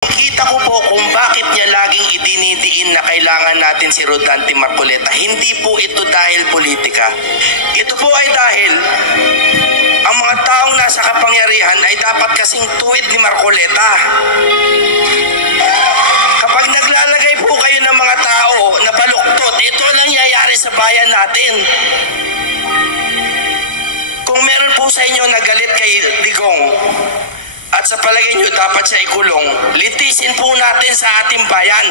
Kita ko po kung bakit niya laging idinidiin na kailangan natin si Rodante Marcoleta. Hindi po ito dahil politika. Ito po ay dahil ang mga taong nasa kapangyarihan ay dapat kasing tuwid ni Marcoleta. Kapag naglalagay po kayo ng mga tao na baluktot, ito ang nangyayari sa bayan natin. Kung meron po sa inyo na galit kay Digong at sa palagay nyo dapat siya ikulong, litisin po natin sa ating bayan.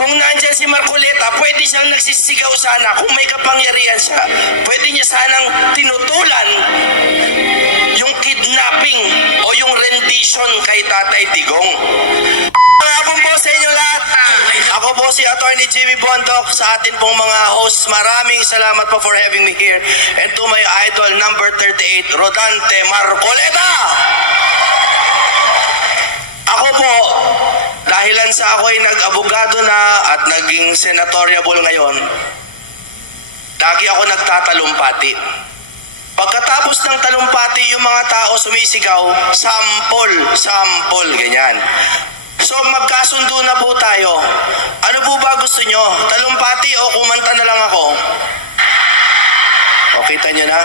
Kung nandyan si Marcoleta, pwede siyang nagsisigaw sana. Kung may kapangyarihan siya, pwede niya sanang tinutulan yung kidnapping o yung rendition kay Tatay Digong. Hapon po sa inyo lahat. Ako po si Attorney Jimmy Bondok, sa atin pong mga hosts. Maraming salamat po for having me here. And to my idol number 38, Rodante Marcoleta. Ako po, dahilan sa ako ay nag-abogado na at naging senatoriable ngayon, lagi ako nagtatalumpati. Pagkatapos ng talumpati, yung mga tao sumisigaw, sampol, ganyan. So magkasundo na po tayo. Ano po ba gusto nyo? Talumpati o kumanta na lang ako? O, kita nyo na?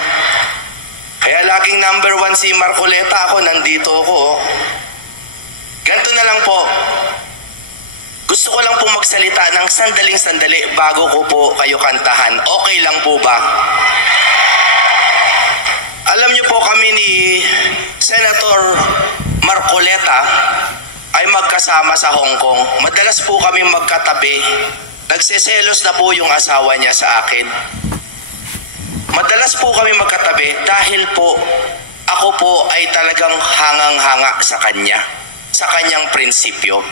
Kaya laging number 1 si Marcoleta, ako nandito ako. Ganito na lang po. Gusto ko lang po magsalita ng sandaling-sandali bago ko po kayo kantahan. Okay lang po ba? Alam niyo po kami ni Senator Marcoleta ay magkasama sa Hong Kong. Madalas po kami magkatabi. Nagseselos na po yung asawa niya sa akin. Madalas po kami magkatabi dahil po ako po ay talagang hangang-hanga sa kanya, sa kanyang prinsipyo.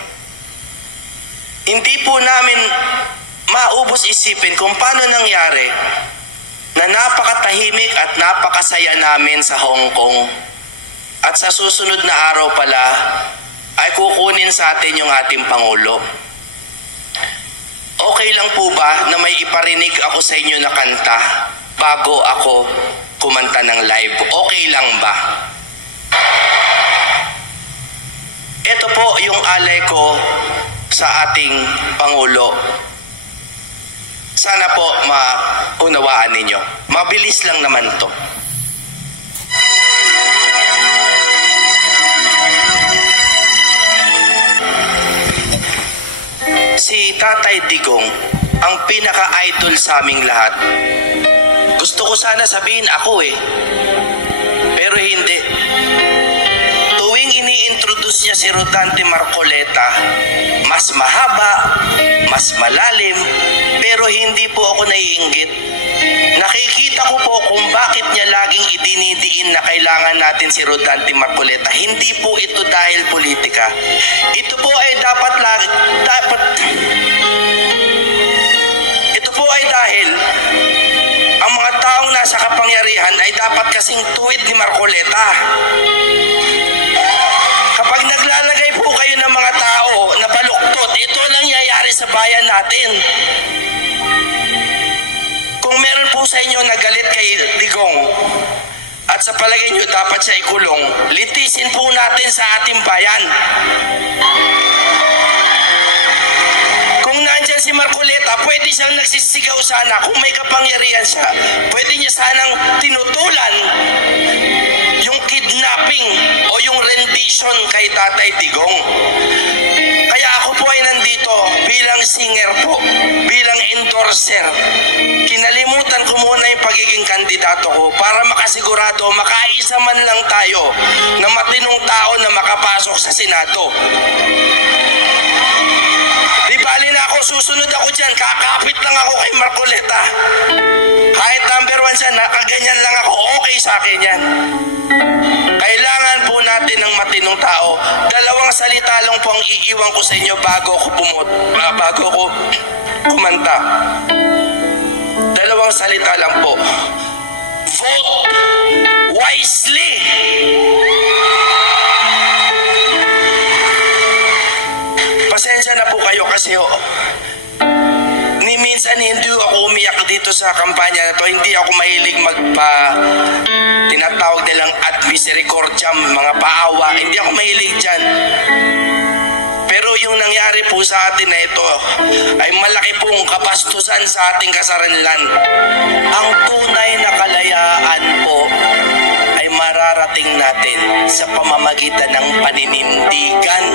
Hindi po namin maubos isipin kung paano nangyari na napakatahimik at napakasaya namin sa Hong Kong. At sa susunod na araw pala ay kukunin sa atin yung ating Pangulo. Okay lang po ba na may iparinig ako sa inyo na kanta bago ako kumanta ng live? Okay lang ba? Ito po yung alay ko sa ating Pangulo. Sana po maunawaan ninyo. Mabilis lang naman to. Si Tatay Digong, ang pinaka-idol sa aming lahat. Gusto ko sana sabihin ako pero hindi. Tuwing ini-introduce niya si Rodante Marcoleta, mas mahaba, mas malalim, pero hindi po ako naiinggit. Nakikita ko po kung bakit niya laging idinidiin na kailangan natin si Rodante Marcoleta. Hindi po ito dahil politika. Ito po ay ito po ay dahil ang mga taong nasa kapangyarihan ay dapat kasing tuwid ni Marcoleta. Kapag naglalagay po kayo ng mga tao na baluktot, ito ang nangyayari sa bayan natin. Kung meron po sa inyo na galit kay Digong at sa palagay nyo dapat siya ikulong, litisin po natin sa ating bayan. Kung nandyan si Marcoleta, pwede siyang nagsisigaw sana. Kung may kapangyarihan siya, pwede niya sanang tinutulan yung kidnapping o yung rendition kay Tatay Digong. Kaya ako po ay nandito bilang singer po, bilang endorser. Kinalimutan ko muna yung pagiging kandidato ko para makasigurado makaisa man lang tayo na matinong tao na makapasok sa Senado. Di bali na ako, susunod ako dyan, kakapit lang ako kay Marcoleta. Kahit number 1 siya, nakaganyan lang ako, okay sa akin yan. Kailangan po natin ng matinong tao. Dalawang salita lang po ang iiwan ko sa inyo bago ko kumanta. Dalawang salita lang po. Vote wisely. Pasensya na po kayo kasi ni minsan hindi ako umiyak dito sa kampanya na to. Hindi ako mahilig tinatawag nilang admin misericordia, mga paawa. Hindi ako mahilig dyan. Pero yung nangyari po sa atin na ito ay malaki pong kabastusan sa ating kasaranlan. Ang tunay na kalayaan po ay mararating natin sa pamamagitan ng paninindigan.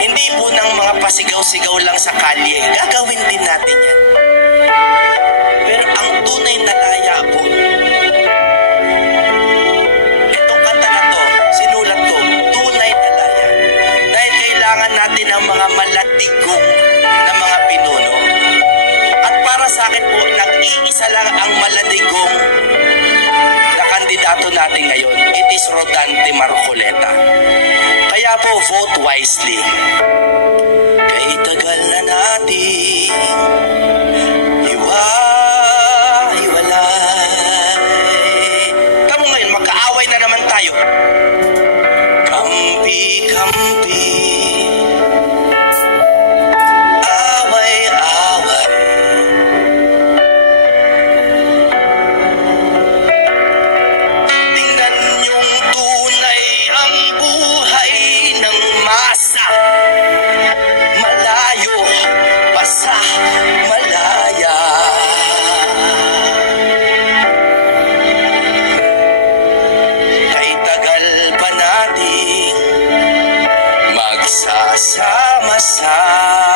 Hindi po ng mga pasigaw-sigaw lang sa kalye. Gagawin din natin yan. Pero ang tunay na laya po, itong kanta na to, sinulat ko, tunay na laya. Dahil kailangan natin ang mga malatigong na mga pinuno. At para sa akin po, nag-iisa lang ang malatigong na kandidato natin ngayon. It is Rodante Marcoleta. Kaya po, vote wisely. Kay tagal na natin hiwa-hiwalay. Tamo ngayon, magkaaway na naman tayo. Kampi-kampi, away-away. Tingnan niyong tunay ang buhay ng masa. Malayo pa sa malaya. Kay tagal pa nating magsasama-sama.